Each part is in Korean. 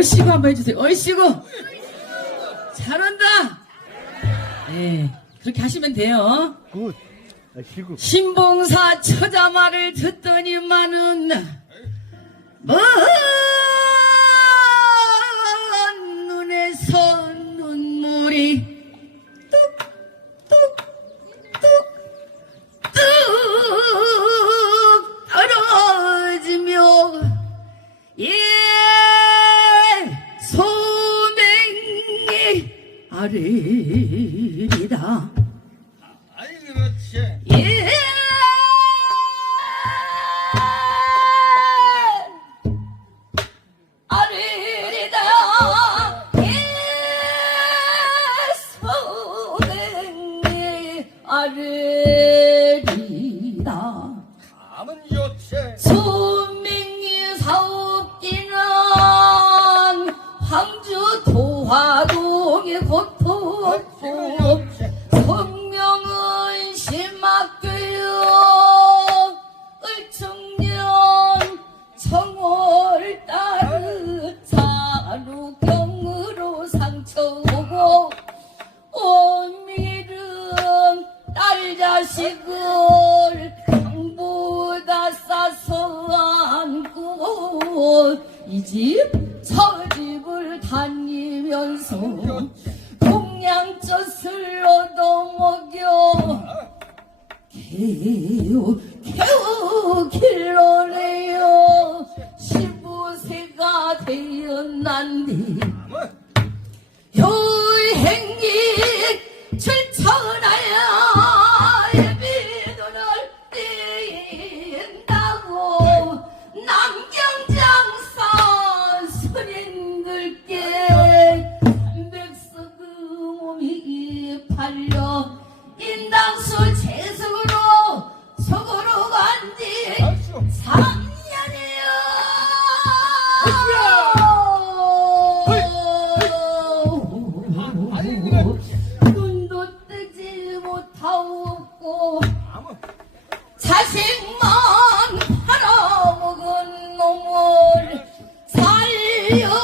얼씨구 한번 해주세요. 얼씨구! 잘한다! 네, 그렇게 하시면 돼요. 굿. 아, 얼씨구. 신봉사 처자말을 듣더니만은, 뭐, 아리라 아이 그렇지. 예! 아리라 예소등이 아리라 감은 요체 소 세월 강보다 싸서 안고 이 집 저 집을 다니면서 동양젖을 얻어먹여. 개요. Mario.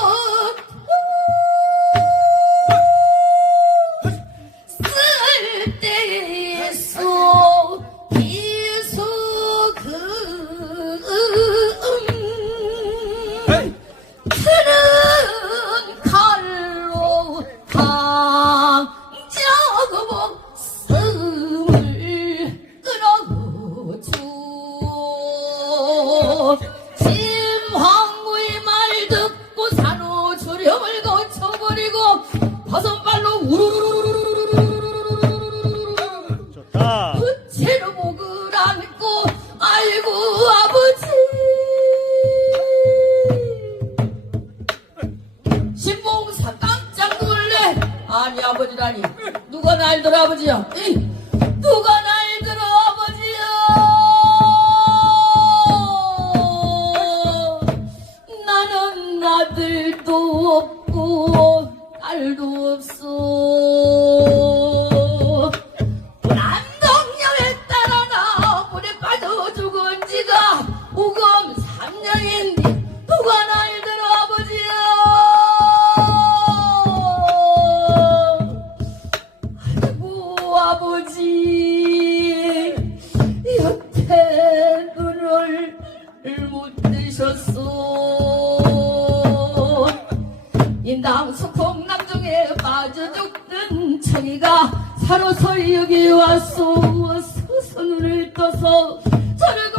다섯 발로 우르르르르르르르르 끝이로 목을 안고 아이고 아버지 신봉사 깜짝 놀래 아니 아버지라니 누가 날 들어 아버지야 누가 날 들어 아버지야 나는 아들도 없고 딸도 없어 청이가 살아서 여기 왔소 서서 눈을 떠서 저를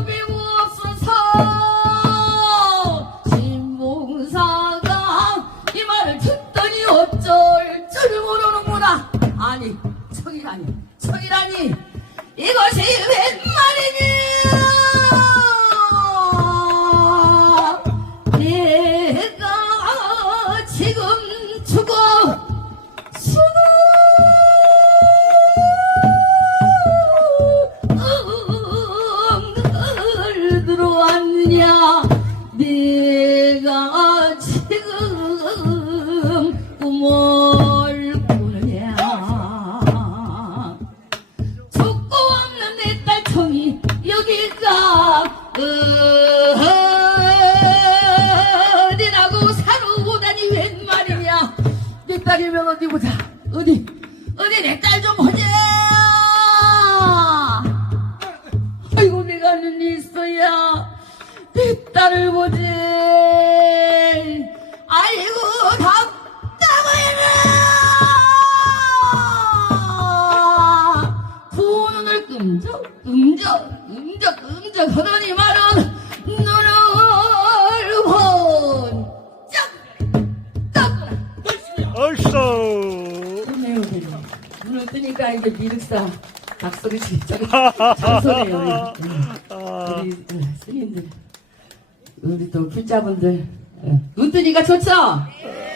아이고, 답답해라. 두 눈을 끔적, 끔적, 끔적, 끔적 하더니 말은 눈을 번쩍, 떴구나. 얼쏘. 되게. 눈을 뜨니까 이제 미륵사 박소리 진짜 장소네요. 우리 어, 스님들, 우리 또 불자분들, 어, 눈 뜨니까 좋죠?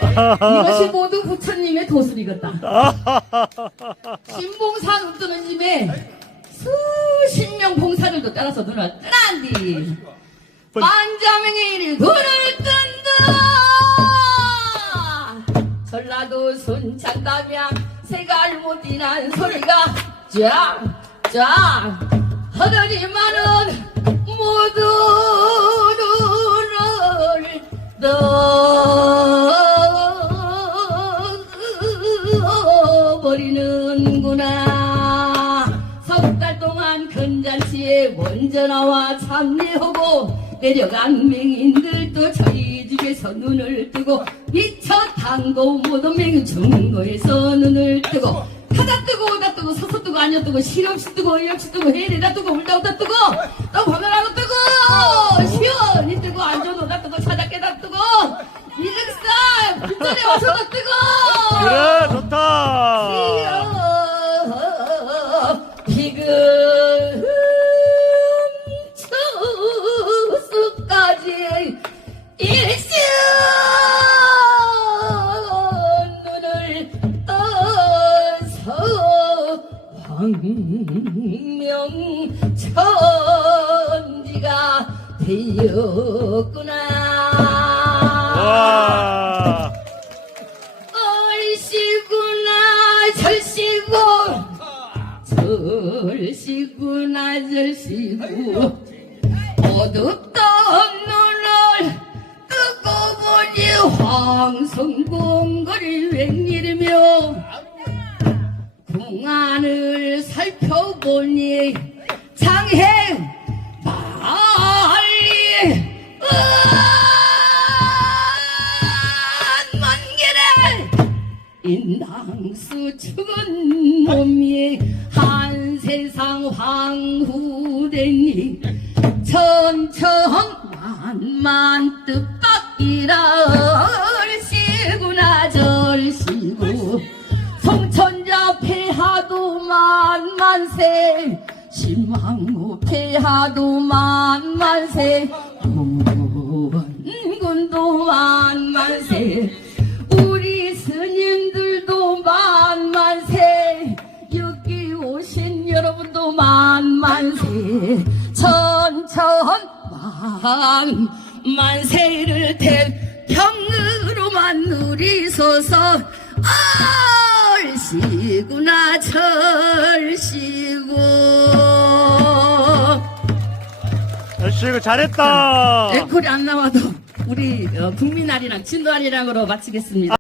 이것이 모두 부처님의 도술이겠다. 신봉사 눈 뜨는 집에 수십 명 봉사들도 따라서 눈을 뜨란디. 만자명이 눈을 뜬다. 전라도 순창담양 새갈못이란 소리가 쫙쫙 하더니만은 모두 떠버리는구나. 석 달 동안 근잔치에 먼저 나와 참례하고 내려간 맹인들도 저희 집에서 눈을 뜨고 미처 tango 모든 맹인 중고에서 눈을 뜨고 타다 뜨고 오다 뜨고 서서 뜨고 앉아 뜨고 실없이 뜨고 이없이 뜨고 해내다 뜨고 울다 오다 뜨고 또 뜨고 되었구나. 와. 얼씨구나 절씨구. 절씨구나 절씨구. 어둡던 눈을 뜨고 보니 황성공거리 웬일이며 궁안을 살펴보니 인당수 죽은 몸이 한 세상 황후되니 천천만만 뜻밖이라 얼씨구나 절씨구. 송천자 폐하도 만만세. 신왕후 폐하도 만만세 만만세 천천만 만세를 댄 평으로만 누리소서 얼씨구나 절씨구 얼씨구 잘했다. 앵콜이 안 나와도 우리 어, 국민아리랑 진도아리랑으로 마치겠습니다.